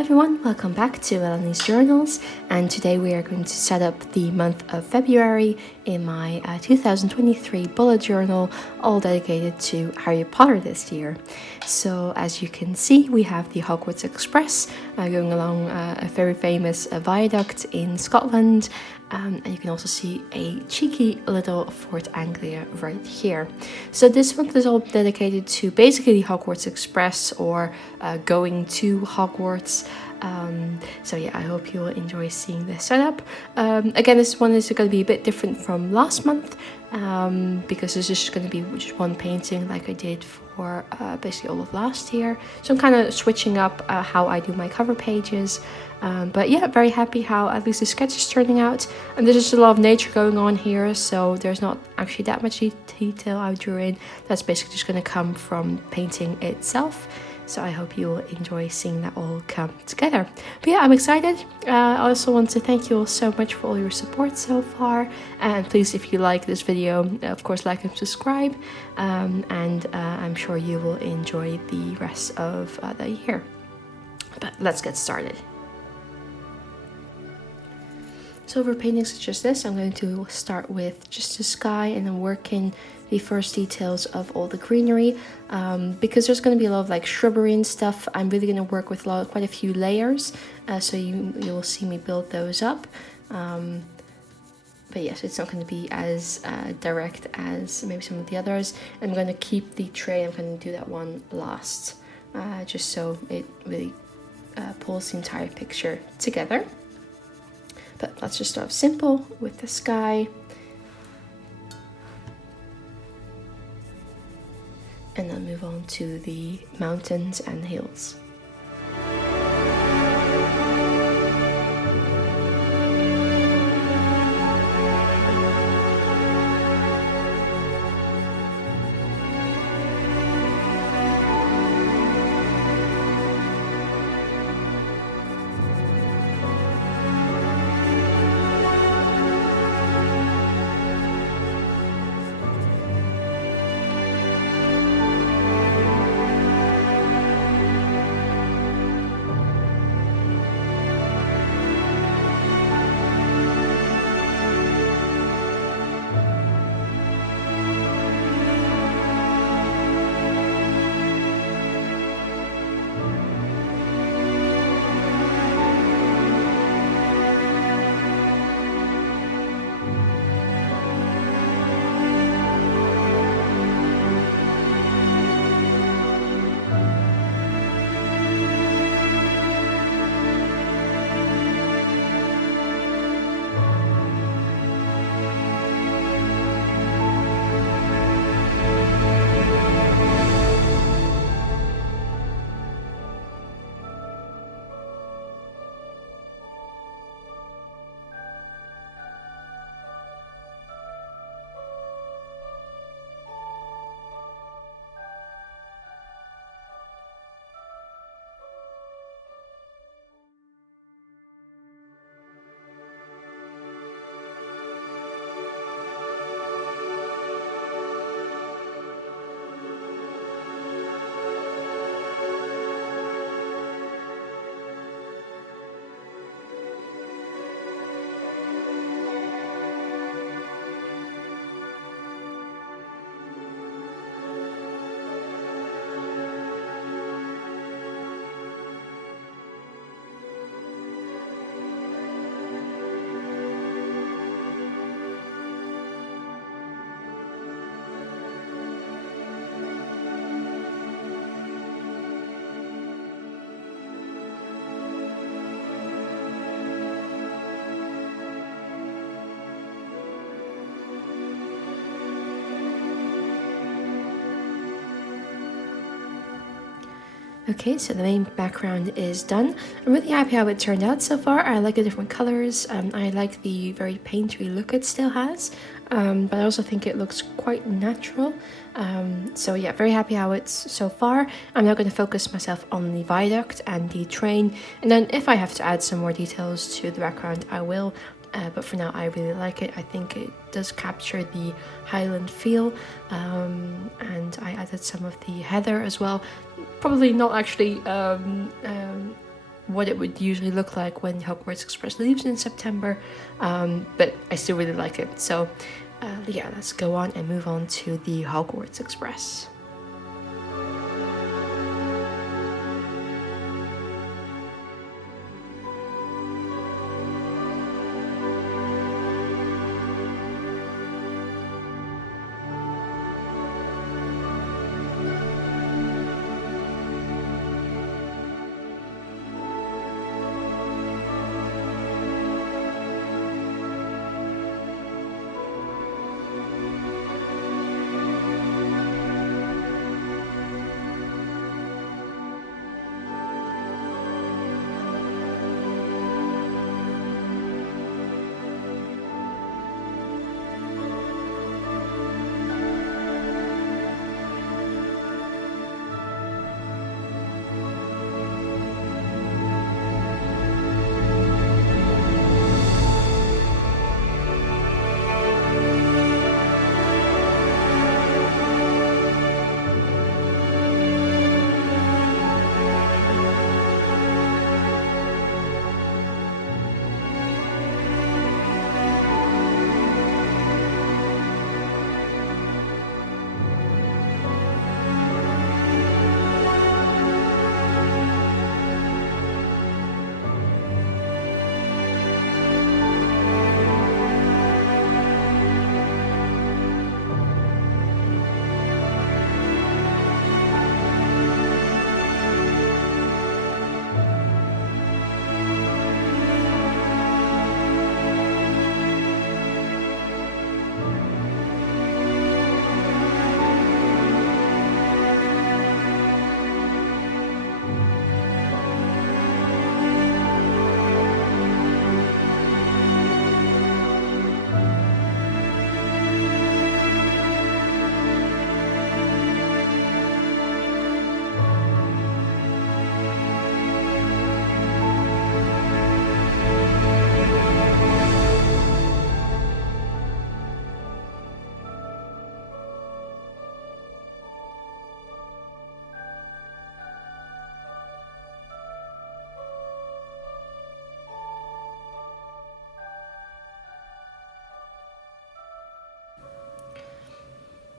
everyone, welcome back to Melanie's Journals, and today we are going to set up the month of February in my 2023 bullet journal, all dedicated to Harry Potter this year. So as you can see, we have the Hogwarts Express going along a very famous viaduct in Scotland, and you can also see a cheeky little Fort Anglia right here. So this month is all dedicated to basically the Hogwarts Express, or going to Hogwarts. So yeah, I hope you will enjoy seeing this setup. Again, this one is going to be a bit different from last month, because it's just going to be just one painting like I did for basically all of last year. So I'm kind of switching up how I do my cover pages. But yeah, very happy how at least the sketch is turning out. And there's just a lot of nature going on here, so there's not actually that much detail I drew in. That's basically just going to come from painting itself. So I hope you will enjoy seeing that all come together. But yeah, I'm excited. I also want to thank you all so much for all your support so far. And please, if you like this video, of course, like and subscribe. And I'm sure you will enjoy the rest of the year. But let's get started. So for paintings such as this, I'm going to start with just the sky and then work in the first details of all the greenery. Because there's going to be a lot of like shrubbery and stuff, I'm really going to work with quite a few layers. So you will see me build those up. But yes, it's not going to be as direct as maybe some of the others. I'm going to keep the tray, I'm going to do that one last, just so it really pulls the entire picture together. But let's just start simple with the sky. And then move on to the mountains and hills. Okay, so the main background is done. I'm really happy how it turned out so far. I like the different colors. I like the very painterly look it still has, but I also think it looks quite natural. So yeah, very happy how it's so far. I'm now going to focus myself on the viaduct and the train, and then if I have to add some more details to the background, I will. But for now, I really like it. I think it does capture the Highland feel, and I added some of the heather as well. Probably not actually what it would usually look like when Hogwarts Express leaves in September, but I still really like it. So yeah, let's go on and move on to the Hogwarts Express.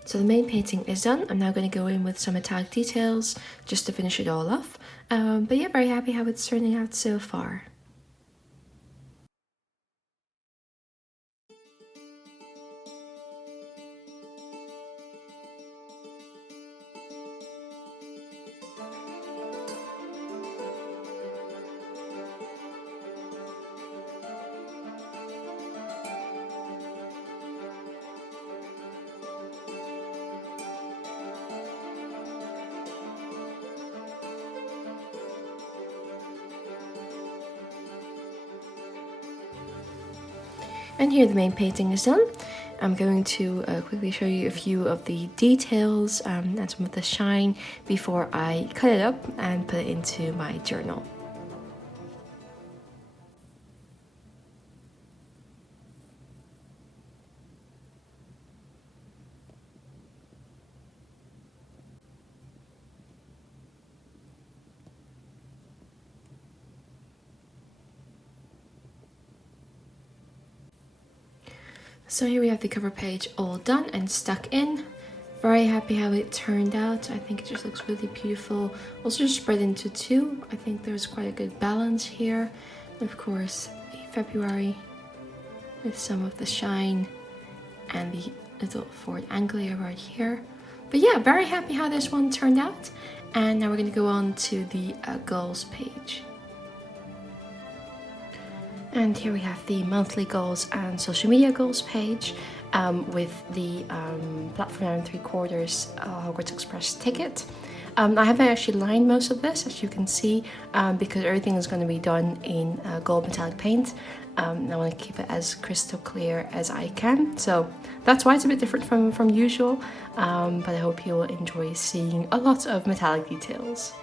So the main painting is done. I'm now going to go in with some metallic details just to finish it all off. But yeah, very happy how it's turning out so far. And here the main painting is done. I'm going to quickly show you a few of the details and some of the shine before I cut it up and put it into my journal. So here we have the cover page all done and stuck in. Very happy how it turned out. I think it just looks really beautiful. Also just spread into two. I think there's quite a good balance here. And of course, the February with some of the shine and the little forward angle right here. But yeah, very happy how this one turned out. And now we're going to go on to the goals page. And here we have the monthly goals and social media goals page with the platform 9 3/4 Hogwarts Express ticket. I haven't actually lined most of this, as you can see, because everything is going to be done in gold metallic paint. I want to keep it as crystal clear as I can, so that's why it's a bit different from usual, but I hope you will enjoy seeing a lot of metallic details.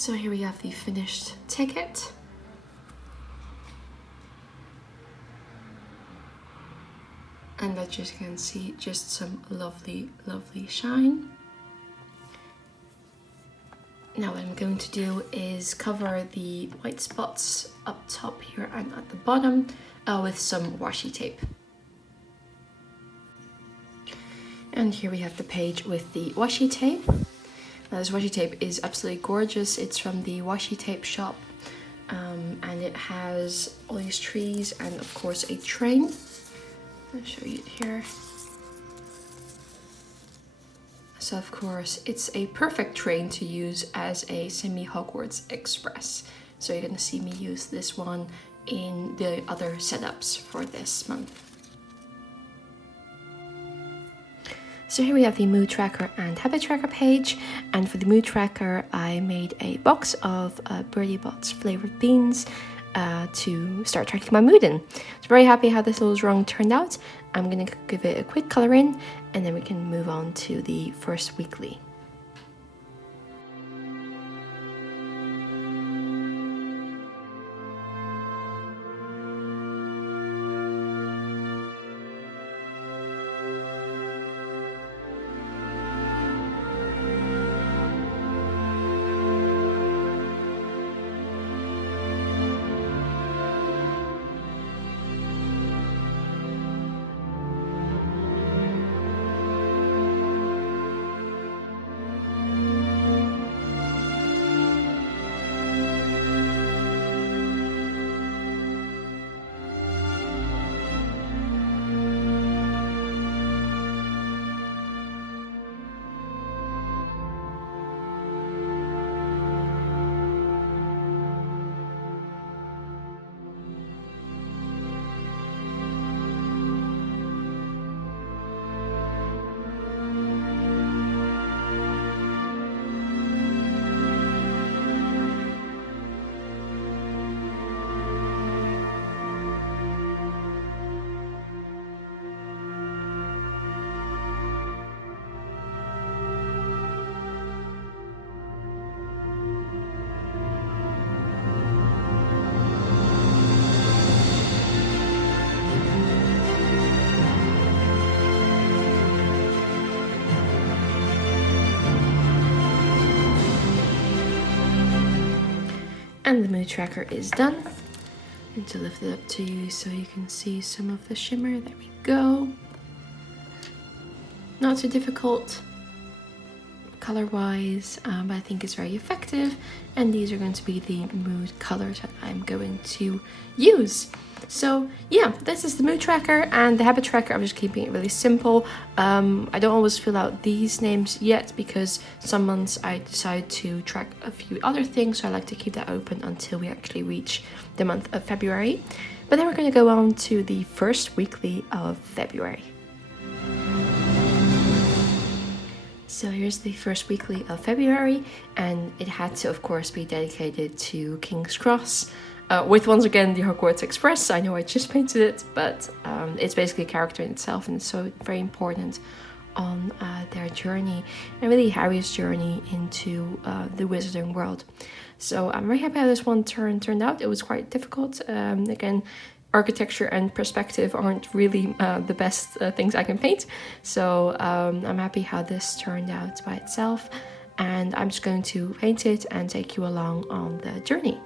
So here we have the finished ticket. And as you can see, just some lovely, lovely shine. Now what I'm going to do is cover the white spots up top here and at the bottom with some washi tape. And here we have the page with the washi tape. Now this washi tape is absolutely gorgeous. It's from the Washi Tape shop, and it has all these trees and of course a train. I'll show you it here. So of course it's a perfect train to use as a semi-Hogwarts Express. So you're gonna see me use this one in the other setups for this month. So here we have the mood tracker and habit tracker page, and for the mood tracker I made a box of Birdie Bots flavored beans to start tracking my mood in. So very happy how this little drawing turned out. I'm gonna give it a quick color in and then we can move on to the first weekly. And the mood tracker is done. And to lift it up to you so you can see some of the shimmer. There we go. Not too difficult color-wise, but I think it's very effective. And these are going to be the mood colors that I'm going to use. So yeah, this is the mood tracker, and the habit tracker I'm just keeping it really simple. I don't always fill out these names yet because some months I decide to track a few other things, so I like to keep that open until we actually reach the month of February. But then we're going to go on to the first weekly of February. So here's the first weekly of February, and it had to of course be dedicated to King's Cross, with once again the Hogwarts Express. I know I just painted it, but it's basically a character in itself, and it's so very important on their journey, and really Harry's journey into the wizarding world. So I'm very happy how this one turned out. It was quite difficult. Again, architecture and perspective aren't really the best things I can paint, so I'm happy how this turned out by itself, and I'm just going to paint it and take you along on the journey.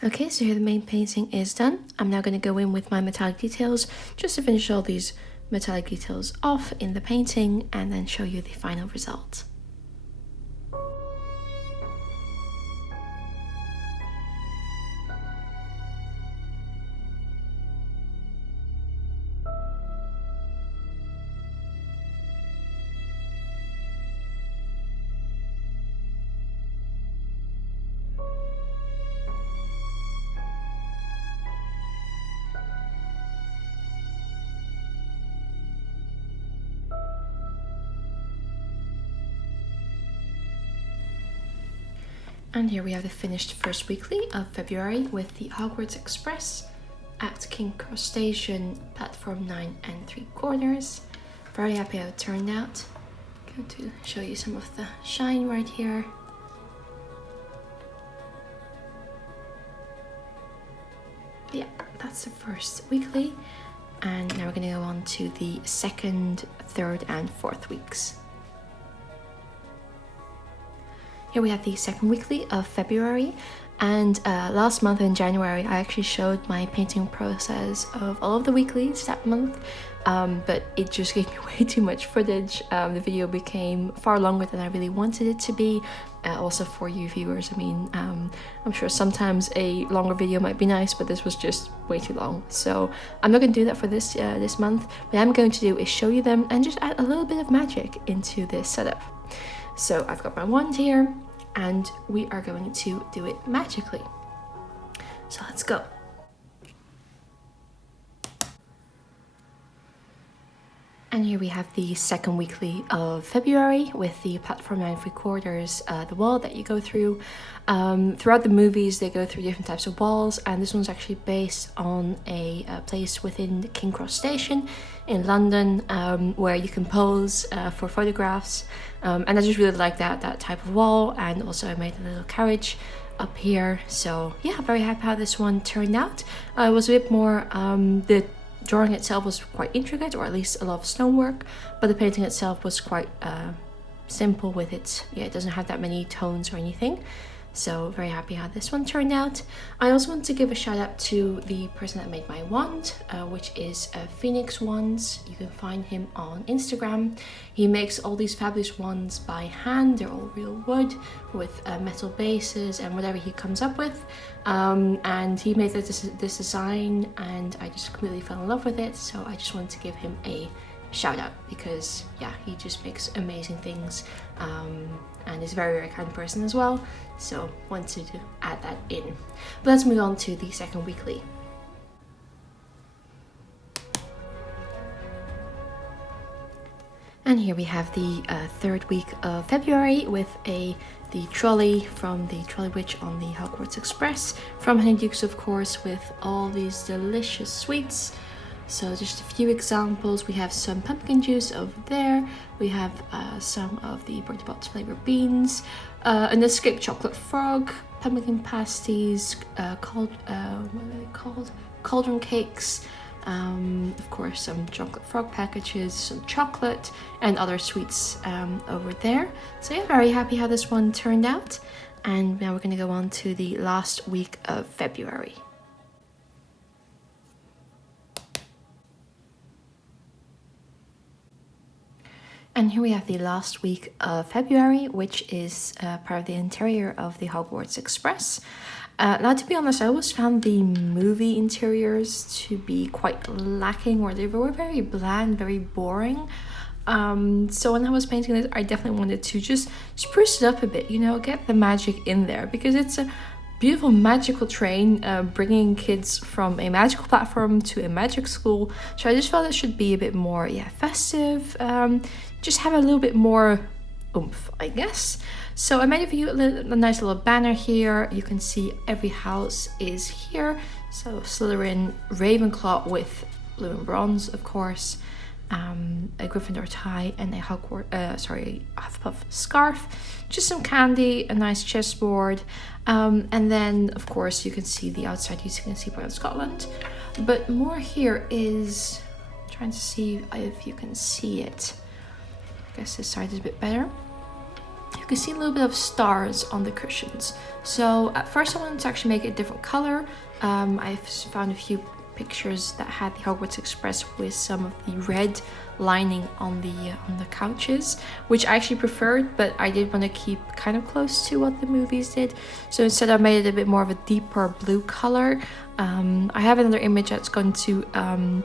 Okay, so here the main painting is done. I'm now going to go in with my metallic details just to finish all these metallic details off in the painting and then show you the final result. And here we have the finished first weekly of February with the Hogwarts Express at King Cross Station, platform 9 3/4. Very happy how it turned out. Going to show you some of the shine right here. Yeah, that's the first weekly. And now we're going to go on to the second, third and fourth weeks. Here we have the second weekly of February, and last month in January I actually showed my painting process of all of the weeklies that month, but it just gave me way too much footage. The video became far longer than I really wanted it to be, also for you viewers. I mean, I'm sure sometimes a longer video might be nice, but this was just way too long. So I'm not going to do that for this this month. What I'm going to do is show you them and just add a little bit of magic into this setup. So I've got my wand here and we are going to do it magically. So let's go. And here we have the second weekly of February with the platform 9 3/4, the wall that you go through. Throughout the movies, they go through different types of walls, and this one's actually based on a place within the King Cross Station in London, where you can pose for photographs. And I just really like that type of wall, and also I made a little carriage up here. So yeah, very happy how this one turned out. It was a bit more, the drawing itself was quite intricate, or at least a lot of stonework, but the painting itself was quite simple with it. Yeah, it doesn't have that many tones or anything. So very happy how this one turned out. I also want to give a shout out to the person that made my wand, which is Phoenix Wands. You can find him on Instagram. He makes all these fabulous wands by hand. They're all real wood with metal bases and whatever he comes up with. And he made this design, and I just completely fell in love with it. So I just wanted to give him a shout out because yeah, he just makes amazing things, and is a very, very kind person as well. So wanted to add that in. But let's move on to the second weekly. And here we have the third week of February with the trolley from the Trolley Witch on the Hogwarts Express from Honeydukes, of course, with all these delicious sweets. So just a few examples. We have some pumpkin juice over there. We have some of the Bertie Bott's flavored beans, an escaped chocolate frog, pumpkin pasties, what are they called? Cauldron cakes. Of course, some chocolate frog packages, some chocolate, and other sweets over there. So yeah, very happy how this one turned out. And now we're going to go on to the last week of February. And here we have the last week of February, which is part of the interior of the Hogwarts Express. Now, to be honest, I always found the movie interiors to be quite lacking, or they were very bland, very boring. So when I was painting this, I definitely wanted to just spruce it up a bit, you know, get the magic in there, because it's a beautiful magical train bringing kids from a magical platform to a magic school. So I just felt it should be a bit more, yeah, festive, just have a little bit more oomph, I guess. So I made a nice little banner here. You can see every house is here. So Slytherin, Ravenclaw with blue and bronze, of course, a Gryffindor tie, and a Hufflepuff scarf, just some candy, a nice chessboard, and then of course you can see the outside. You can see part of Scotland, but more here is, I'm trying to see if you can see it. I guess this side is a bit better. You can see a little bit of stars on the cushions. So at first I wanted to actually make it a different color. I've found a few pictures that had the Hogwarts Express with some of the red lining on the couches, which I actually preferred, but I did want to keep kind of close to what the movies did. So instead I made it a bit more of a deeper blue color. I have another image that's going to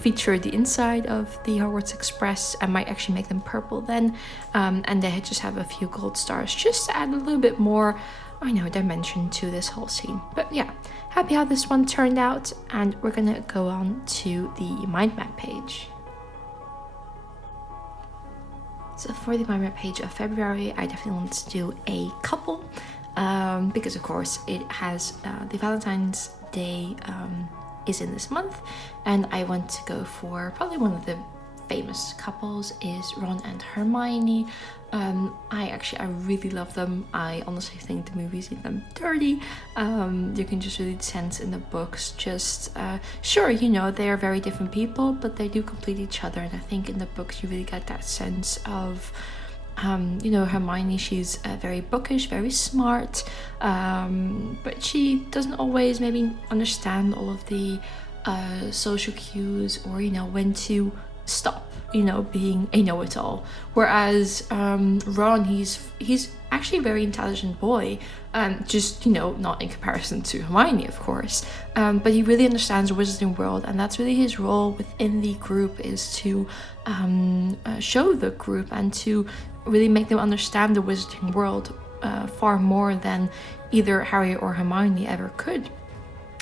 feature the inside of the Hogwarts Express. I might actually make them purple then, and they just have a few gold stars just to add a little bit more, I know, dimension to this whole scene. But yeah, happy how this one turned out, and we're gonna go on to the mind map page. So for the mind map page of February, I definitely want to do a couple, because of course it has the Valentine's Day is in this month, and I want to go for probably one of the famous couples is Ron and Hermione. I really love them. I honestly think the movies did them dirty. You can just really sense in the books, just sure, you know, they are very different people, but they do complete each other, and I think in the books you really get that sense of you know, Hermione, she's very bookish, very smart, but she doesn't always maybe understand all of the social cues, or, you know, when to stop, you know, being a know-it-all. Whereas Ron, he's actually a very intelligent boy, just, you know, not in comparison to Hermione, of course, but he really understands the wizarding world, and that's really his role within the group, is to show the group and to really make them understand the wizarding world far more than either Harry or Hermione ever could.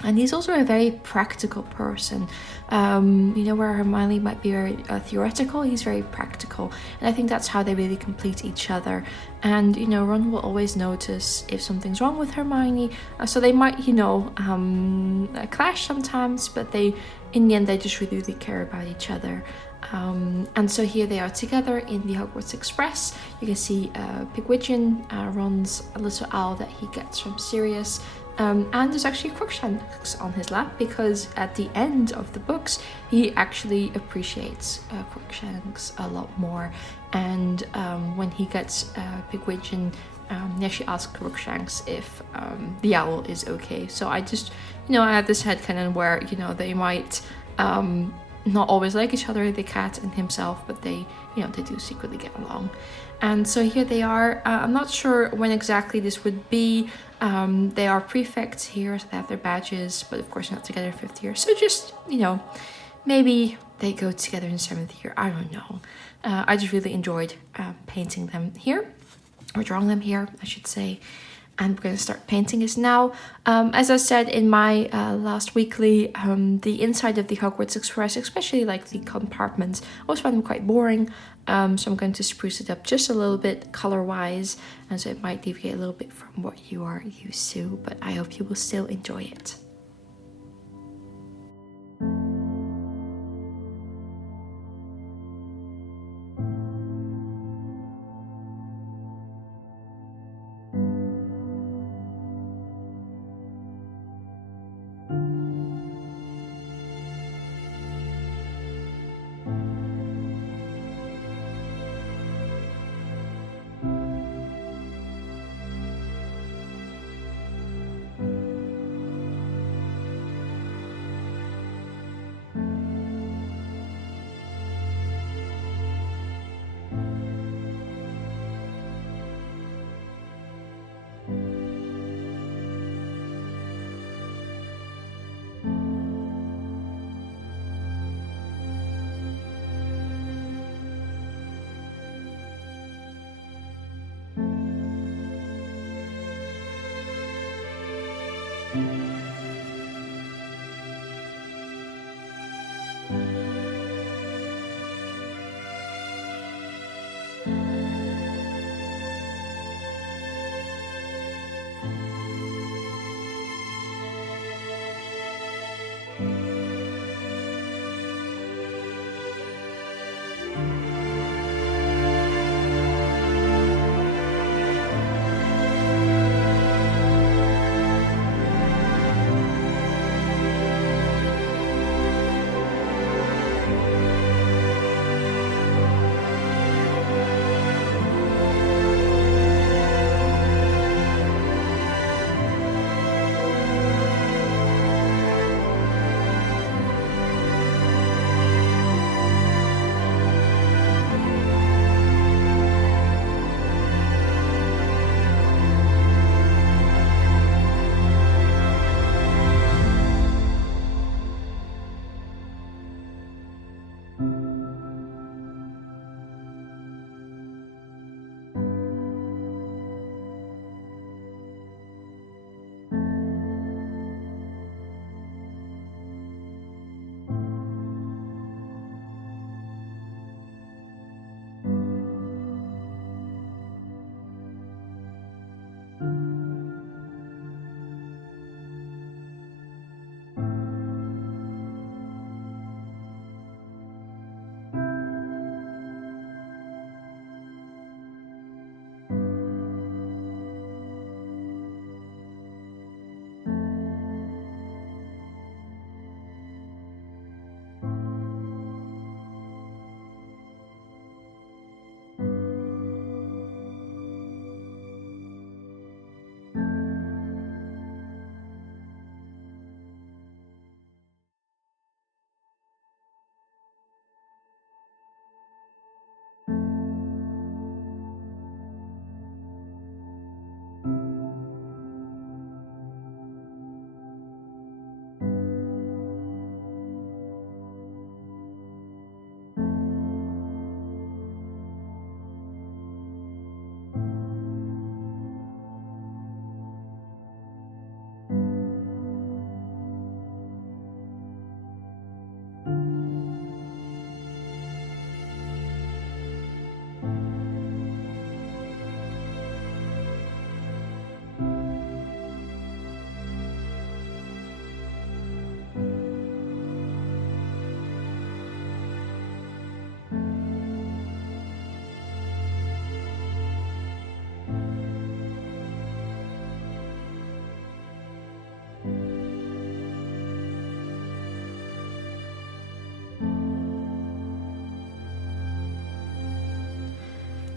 And he's also a very practical person. You know, where Hermione might be very theoretical, he's very practical. And I think that's how they really complete each other. And, you know, Ron will always notice if something's wrong with Hermione. So they might, you know, clash sometimes, but in the end, they just really, really care about each other. And so here they are together in the Hogwarts Express. You can see Pigwidgeon, Ron's little owl that he gets from Sirius. And there's actually Crookshanks on his lap, because at the end of the books he actually appreciates Crookshanks a lot more. And when he gets Pigwidgeon, he actually asks Crookshanks if the owl is okay. So I just, you know, I have this headcanon where, you know, they might not always like each other, the cat and himself, but they, you know, they do secretly get along. And so here they are. I'm not sure when exactly this would be. They are prefects here, so they have their badges, but of course not together 5th year. So just, you know, maybe they go together in 7th year. I don't know. I just really enjoyed painting them here, or drawing them here, I should say. And we're going to start painting this now. As I said in my last weekly, the inside of the Hogwarts Express, especially like the compartments, I always find them quite boring. So I'm going to spruce it up just a little bit color-wise, and so it might deviate a little bit from what you are used to, but I hope you will still enjoy it.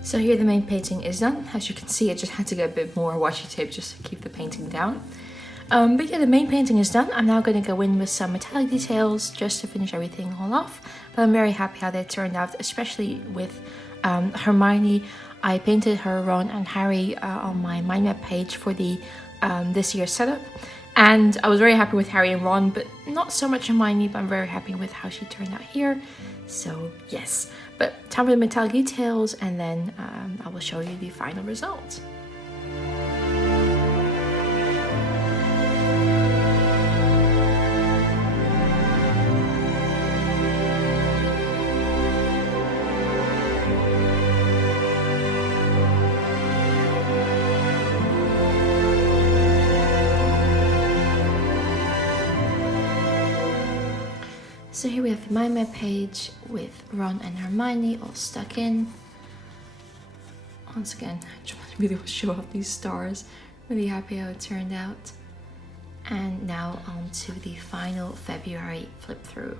So here the main painting is done. As you can see, I just had to get a bit more washi tape just to keep the painting down. But yeah, the main painting is done. I'm now going to go in with some metallic details just to finish everything all off. But I'm very happy how they turned out, especially with Hermione. I painted her, Ron and Harry on my mind map page for the this year's setup. And I was very happy with Harry and Ron, but not so much Hermione, but I'm very happy with how she turned out here. So yes, but time for the metallic details, and then I will show you the final result. So here we have the mind map page with Ron and Hermione all stuck in. Once again, I just really want to show off these stars. Really happy how it turned out. And now on to the final February flip through.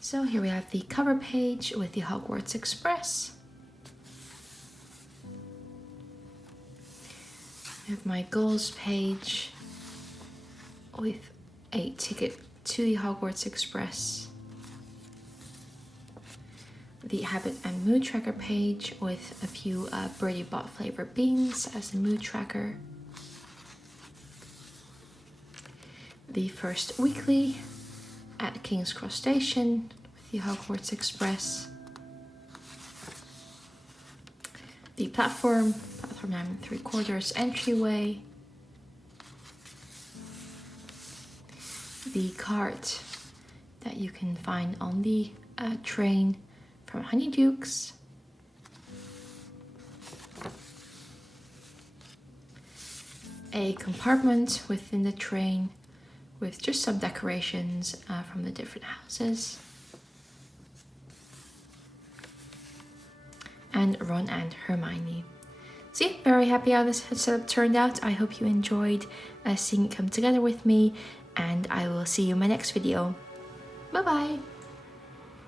So here we have the cover page with the Hogwarts Express. I have my goals page with a ticket to the Hogwarts Express. The Habit and Mood Tracker page with a few Birdie Bot flavored beans as a mood tracker. The first weekly at King's Cross Station with the Hogwarts Express. The platform 9 3/4 entryway. The cart that you can find on the train from Honeydukes. A compartment within the train with just some decorations from the different houses. And Ron and Hermione. So yeah, very happy how this setup turned out. I hope you enjoyed seeing it come together with me. And I will see you in my next video. Bye bye!